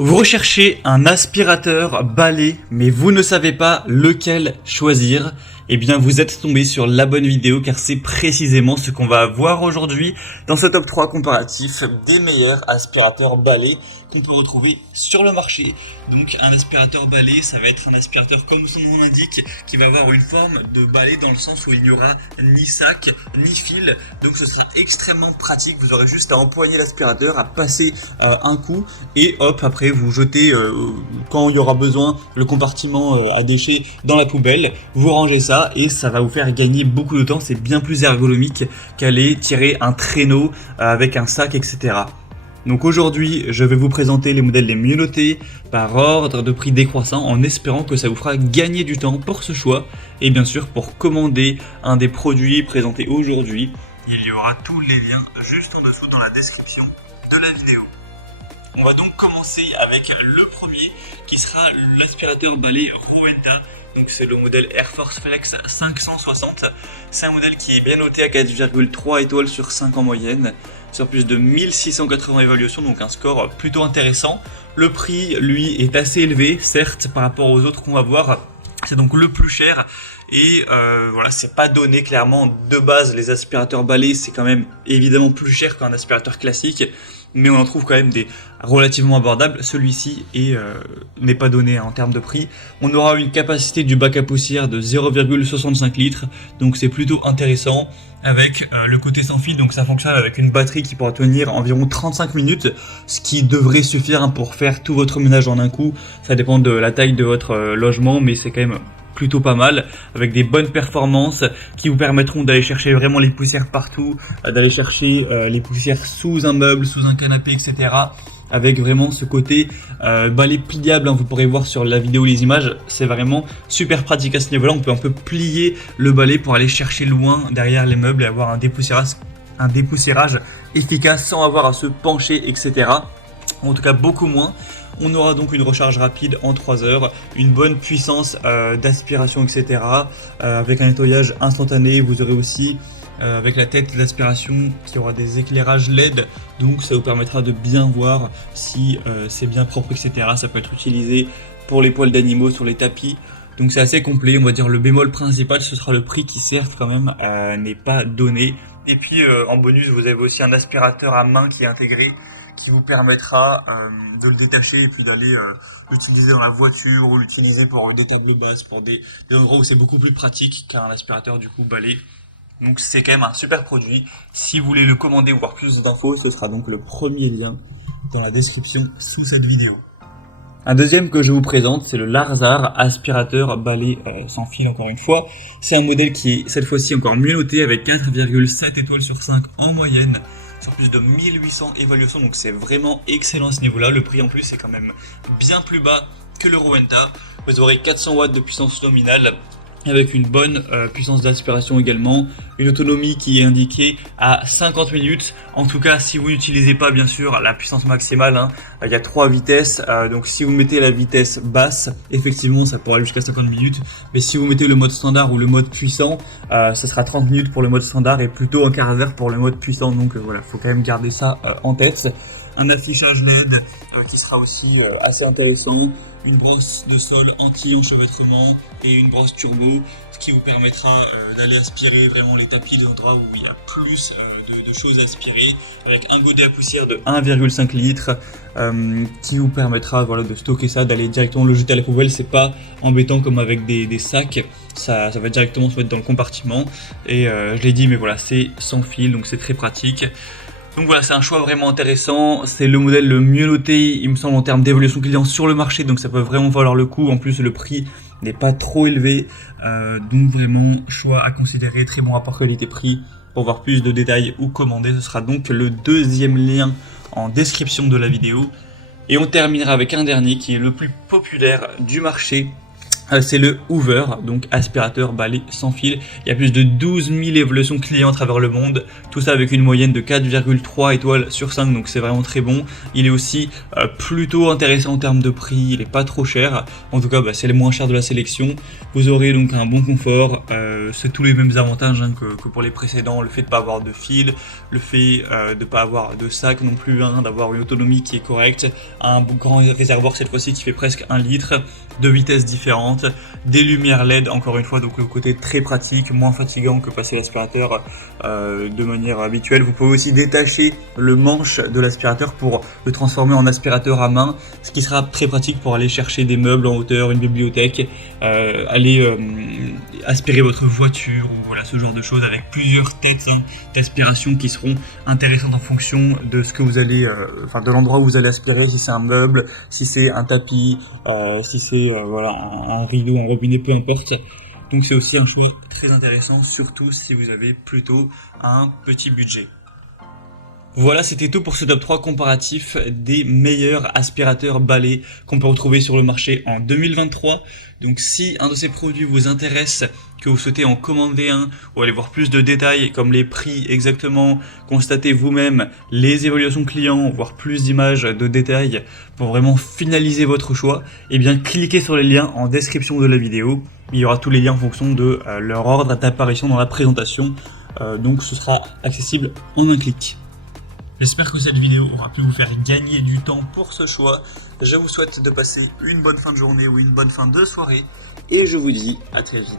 Vous recherchez un aspirateur balai, mais vous ne savez pas lequel choisir. Eh bien, vous êtes tombé sur la bonne vidéo car c'est précisément ce qu'on va voir aujourd'hui dans ce top 3 comparatif des meilleurs aspirateurs balai qu'on peut retrouver sur le marché. Donc, un aspirateur balai, ça va être un aspirateur comme son nom l'indique, qui va avoir une forme de balai dans le sens où il n'y aura ni sac, ni fil. Donc, ce sera extrêmement pratique. Vous aurez juste à empoigner l'aspirateur, à passer un coup et hop, après vous jetez quand il y aura besoin le compartiment à déchets dans la poubelle, vous rangez ça et ça va vous faire gagner beaucoup de temps. C'est bien plus ergonomique qu'aller tirer un traîneau avec un sac, etc. Donc aujourd'hui, je vais vous présenter les modèles les mieux notés par ordre de prix décroissant en espérant que ça vous fera gagner du temps pour ce choix et bien sûr pour commander un des produits présentés aujourd'hui. Il y aura tous les liens juste en dessous dans la description de la vidéo. On va donc commencer avec le premier qui sera l'aspirateur balai Rowenta. Donc c'est le modèle Air Force Flex 560. C'est un modèle qui est bien noté à 4,3 étoiles sur 5 en moyenne, sur plus de 1680 évaluations, donc un score plutôt intéressant. Le prix, lui, est assez élevé, certes, par rapport aux autres qu'on va voir. C'est donc le plus cher et voilà, c'est pas donné clairement de base. Les aspirateurs balais, c'est quand même évidemment plus cher qu'un aspirateur classique, mais on en trouve quand même des relativement abordables. Celui-ci n'est pas donné en termes de prix. On aura une capacité du bac à poussière de 0,65 litres, donc c'est plutôt intéressant. Avec le côté sans fil, donc ça fonctionne avec une batterie qui pourra tenir environ 35 minutes, ce qui devrait suffire pour faire tout votre ménage en un coup. Ça dépend de la taille de votre logement, mais c'est quand même plutôt pas mal, avec des bonnes performances qui vous permettront d'aller chercher vraiment les poussières partout, d'aller chercher les poussières sous un meuble, sous un canapé, etc. Avec vraiment ce côté balai pliable, hein, vous pourrez voir sur la vidéo les images, c'est vraiment super pratique à ce niveau-là. On peut un peu plier le balai pour aller chercher loin derrière les meubles et avoir un dépoussiérage efficace sans avoir à se pencher, etc. En tout cas beaucoup moins. On aura donc une recharge rapide en 3 heures, une bonne puissance d'aspiration, etc. Avec un nettoyage instantané. Vous aurez aussi avec la tête d'aspiration qui aura des éclairages LED, donc ça vous permettra de bien voir si c'est bien propre, etc. Ça peut être utilisé pour les poils d'animaux sur les tapis, donc c'est assez complet. On va dire le bémol principal, ce sera le prix qui certes quand même n'est pas donné. Et puis en bonus, vous avez aussi un aspirateur à main qui est intégré, qui vous permettra de le détacher et puis d'aller l'utiliser dans la voiture ou l'utiliser pour des tables basses, pour des endroits où c'est beaucoup plus pratique qu'un aspirateur du coup balai. Donc c'est quand même un super produit. Si vous voulez le commander ou voir plus d'infos, ce sera donc le premier lien dans la description sous cette vidéo. Un deuxième que je vous présente, c'est le Larzar aspirateur balai sans fil encore une fois. C'est un modèle qui est cette fois-ci encore mieux noté avec 4,7 étoiles sur 5 en moyenne, sur plus de 1800 évaluations, donc c'est vraiment excellent à ce niveau-là. Le prix en plus est quand même bien plus bas que le Rowenta. Vous aurez 400 watts de puissance nominale, avec une bonne puissance d'aspiration également, une autonomie qui est indiquée à 50 minutes. En tout cas, si vous n'utilisez pas bien sûr la puissance maximale, hein, il y a 3 vitesses, donc si vous mettez la vitesse basse, effectivement ça pourra aller jusqu'à 50 minutes, mais si vous mettez le mode standard ou le mode puissant, ce sera 30 minutes pour le mode standard et plutôt un quart d'heure pour le mode puissant, donc voilà, faut quand même garder ça en tête. Un affichage LED qui sera aussi assez intéressant, une brosse de sol anti-enchevêtrement et une brosse turbo, ce qui vous permettra d'aller aspirer vraiment les tapis, les endroits où il y a plus de choses à aspirer, avec un godet à poussière de 1,5 litres qui vous permettra voilà, de stocker ça, d'aller directement le jeter à la poubelle. C'est pas embêtant comme avec des sacs, ça va directement se mettre dans le compartiment et je l'ai dit, mais voilà, c'est sans fil, donc c'est très pratique. Donc voilà, c'est un choix vraiment intéressant, c'est le modèle le mieux noté, il me semble, en termes d'évolution client sur le marché, donc ça peut vraiment valoir le coup. En plus, le prix n'est pas trop élevé, donc vraiment, choix à considérer, très bon rapport qualité-prix. Pour voir plus de détails ou commander, ce sera donc le deuxième lien en description de la vidéo. Et on terminera avec un dernier qui est le plus populaire du marché, C'est le Hoover, donc aspirateur balai sans fil. Il y a plus de 12 000 évaluations clients à travers le monde. Tout ça avec une moyenne de 4,3 étoiles sur 5, donc c'est vraiment très bon. Il est aussi plutôt intéressant en termes de prix, il est pas trop cher. En tout cas, c'est le moins cher de la sélection. Vous aurez donc un bon confort. C'est tous les mêmes avantages que pour les précédents. Le fait de ne pas avoir de fil, le fait de ne pas avoir de sac non plus, d'avoir une autonomie qui est correcte. Un grand réservoir cette fois-ci qui fait presque 1 litre, de vitesses différentes. Des lumières LED, encore une fois, donc le côté très pratique, moins fatigant que passer l'aspirateur de manière habituelle. Vous pouvez aussi détacher le manche de l'aspirateur pour le transformer en aspirateur à main, ce qui sera très pratique pour aller chercher des meubles en hauteur, une bibliothèque, aller aspirer votre voiture ou voilà ce genre de choses, avec plusieurs têtes d'aspiration qui seront intéressantes en fonction de ce que vous allez, de l'endroit où vous allez aspirer, si c'est un meuble, si c'est un tapis, si c'est un rideau, un robinet, peu importe. Donc c'est aussi un choix très intéressant, surtout si vous avez plutôt un petit budget. Voilà, c'était tout pour ce top 3 comparatif des meilleurs aspirateurs balais qu'on peut retrouver sur le marché en 2023. Donc si un de ces produits vous intéresse, que vous souhaitez en commander un ou aller voir plus de détails comme les prix exactement, constater vous-même les évaluations clients, voir plus d'images, de détails pour vraiment finaliser votre choix, eh bien cliquez sur les liens en description de la vidéo. Il y aura tous les liens en fonction de leur ordre d'apparition dans la présentation. Donc ce sera accessible en un clic. J'espère que cette vidéo aura pu vous faire gagner du temps pour ce choix. Je vous souhaite de passer une bonne fin de journée ou une bonne fin de soirée. Et je vous dis à très vite.